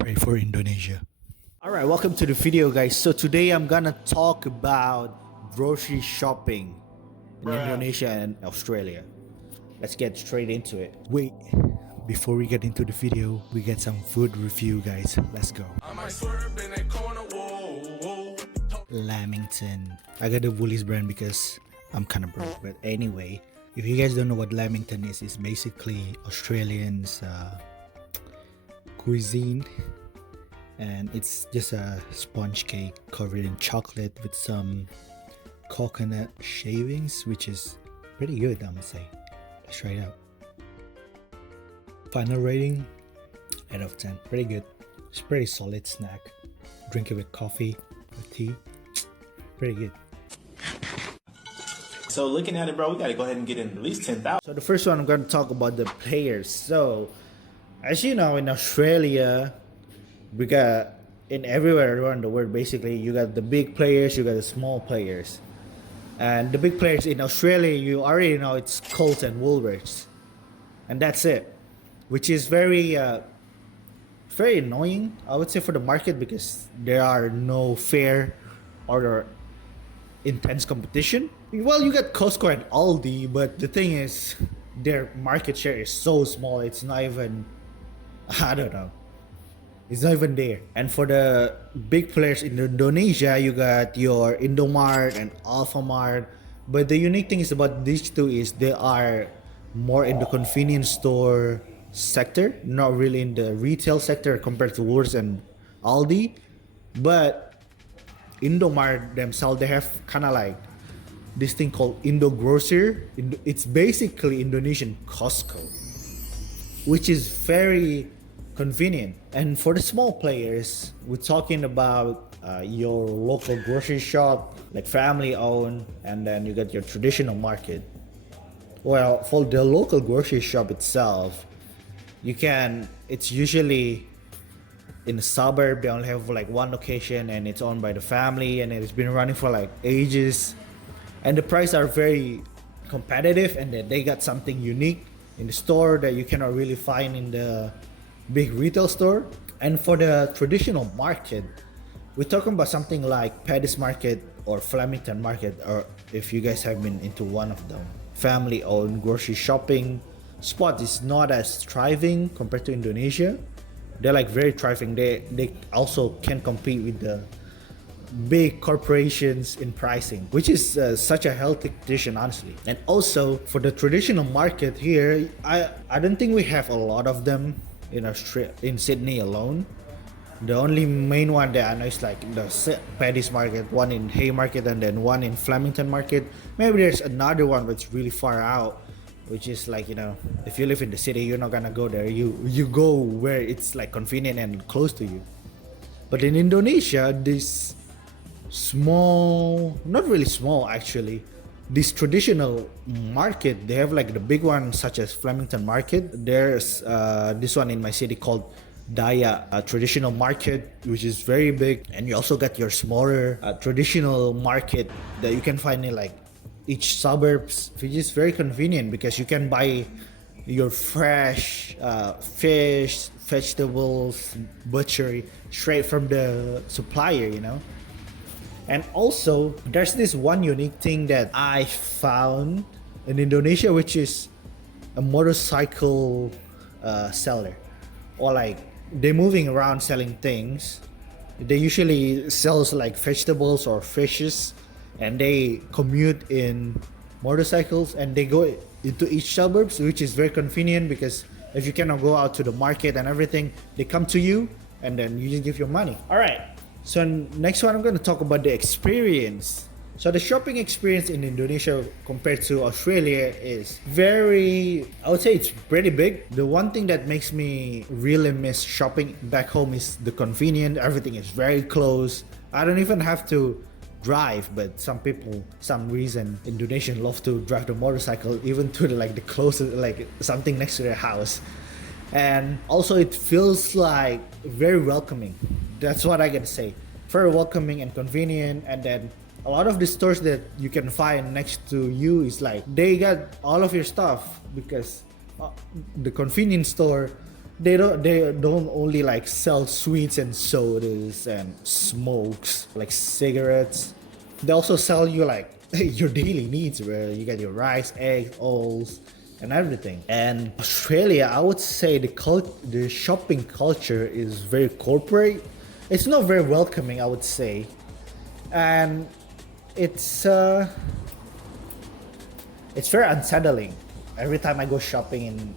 Pray for Indonesia. Alright, welcome to the video, guys. So today I'm gonna talk about grocery shopping in Indonesia and Australia. Let's get straight into it. Wait, before we get into the video, we get some food review, guys. Let's go. Lamington. I got the Woolies brand because I'm kind of broke. But anyway, if you guys don't know what Lamington is, it's basically Australians cuisine, and it's just a sponge cake covered in chocolate with some coconut shavings, which is pretty good, I'm gonna say. Let's try it out. Final rating, 8 out of 10. Pretty good. It's a pretty solid snack. Drink it with coffee or tea. Pretty good. So looking at it, bro, we gotta go ahead and get in at least 10,000. So the first one, I'm gonna talk about the players. So as you know, in Australia, we got in everywhere around the world, basically you got the big players, you got the small players. And the big players in Australia, you already know it's Colts and Woolworths, and that's it, which is very annoying, I would say, for the market, because there are no fair or intense competition. Well, you got Costco and Aldi, but the thing is their market share is so small, it's not even, I don't know, it's not even there. And for the big players in Indonesia, you got your Indomart and Alfamart. But the unique thing is about these two is they are more in the convenience store sector, not really in the retail sector compared to Woolworths and Aldi. But Indomart themselves, they have kind of like this thing called Indo Grocer. It's basically Indonesian Costco, which is very convenient. And for the small players, we're talking about your local grocery shop, like family owned, and then you got your traditional market. Well, for the local grocery shop itself, it's usually in a suburb. They only have like one location and it's owned by the family, and it's been running for like ages, and the prices are very competitive, and then they got something unique in the store that you cannot really find in the big retail store. And for the traditional market, we're talking about something like Paddy's Market or Flemington Market, or if you guys have been into one of them. Family owned grocery shopping spot is not as thriving compared to Indonesia. They're like very thriving. They also can compete with the big corporations in pricing, which is such a healthy tradition, honestly. And also for the traditional market here, I don't think we have a lot of them in Sydney alone. The only main one that I know is like the Paddy's Market, one in Haymarket, and then one in Flemington Market. Maybe there's another one that's really far out, which is like, if you live in the city, you're not gonna go there. You go where it's like convenient and close to you. But in Indonesia, this small, not really small actually, this traditional market, they have like the big one such as Flemington Market. There's this one in my city called Daya traditional market, which is very big. And you also got your smaller traditional market that you can find in like each suburbs, which is very convenient because you can buy your fresh fish, vegetables, butchery straight from the supplier, And also, there's this one unique thing that I found in Indonesia, which is a motorcycle seller, or like they're moving around selling things. They usually sells like vegetables or fishes, and they commute in motorcycles, and they go into each suburbs, which is very convenient because if you cannot go out to the market and everything, they come to you and then you just give your money. All right. So next one, I'm going to talk about the experience. So the shopping experience in Indonesia compared to Australia is I would say it's pretty big. The one thing that makes me really miss shopping back home is the convenience. Everything is very close. I don't even have to drive, but some people, some reason, Indonesians love to drive the motorcycle even to the closest, like something next to their house. And also it feels like very welcoming. That's what I can say. Very welcoming and convenient. And then a lot of the stores that you can find next to you is like they got all of your stuff, because the convenience store they don't only like sell sweets and sodas and smokes like cigarettes. They also sell you like your daily needs, where you get your rice, eggs, oils, and everything. And Australia, I would say the shopping culture is very corporate. It's not very welcoming, I would say, and it's uh, it's very unsettling every time I go shopping in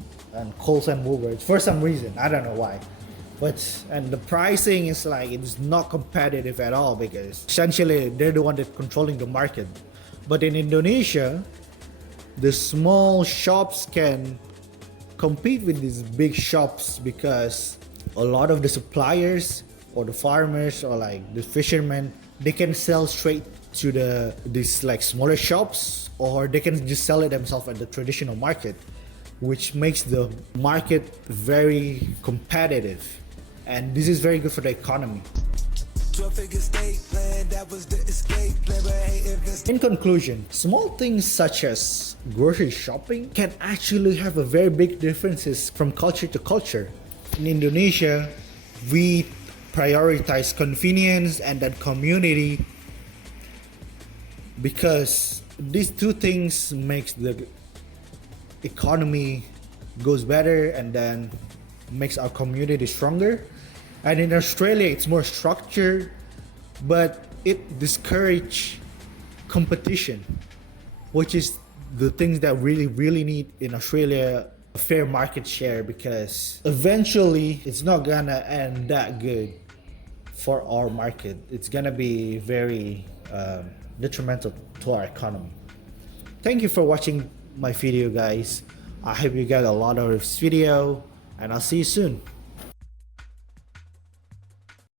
Coles and Woolworths for some reason. I don't know why. But and the pricing is like it's not competitive at all because essentially they're the one that controlling the market. But in Indonesia, the small shops can compete with these big shops because a lot of the suppliers or the farmers or like the fishermen, they can sell straight to these like smaller shops, or they can just sell it themselves at the traditional market, which makes the market very competitive, and this is very good for the economy. In conclusion, small things such as grocery shopping can actually have a very big differences from culture to culture. In Indonesia, we prioritize convenience and that community because these two things makes the economy goes better and then makes our community stronger. And in Australia, it's more structured, but it discourage competition, which is the things that really need in Australia, a fair market share, because eventually it's not gonna end that good for our market. It's gonna be very detrimental to our economy. Thank you for watching my video, guys. I hope you got a lot of this video, and I'll see you soon.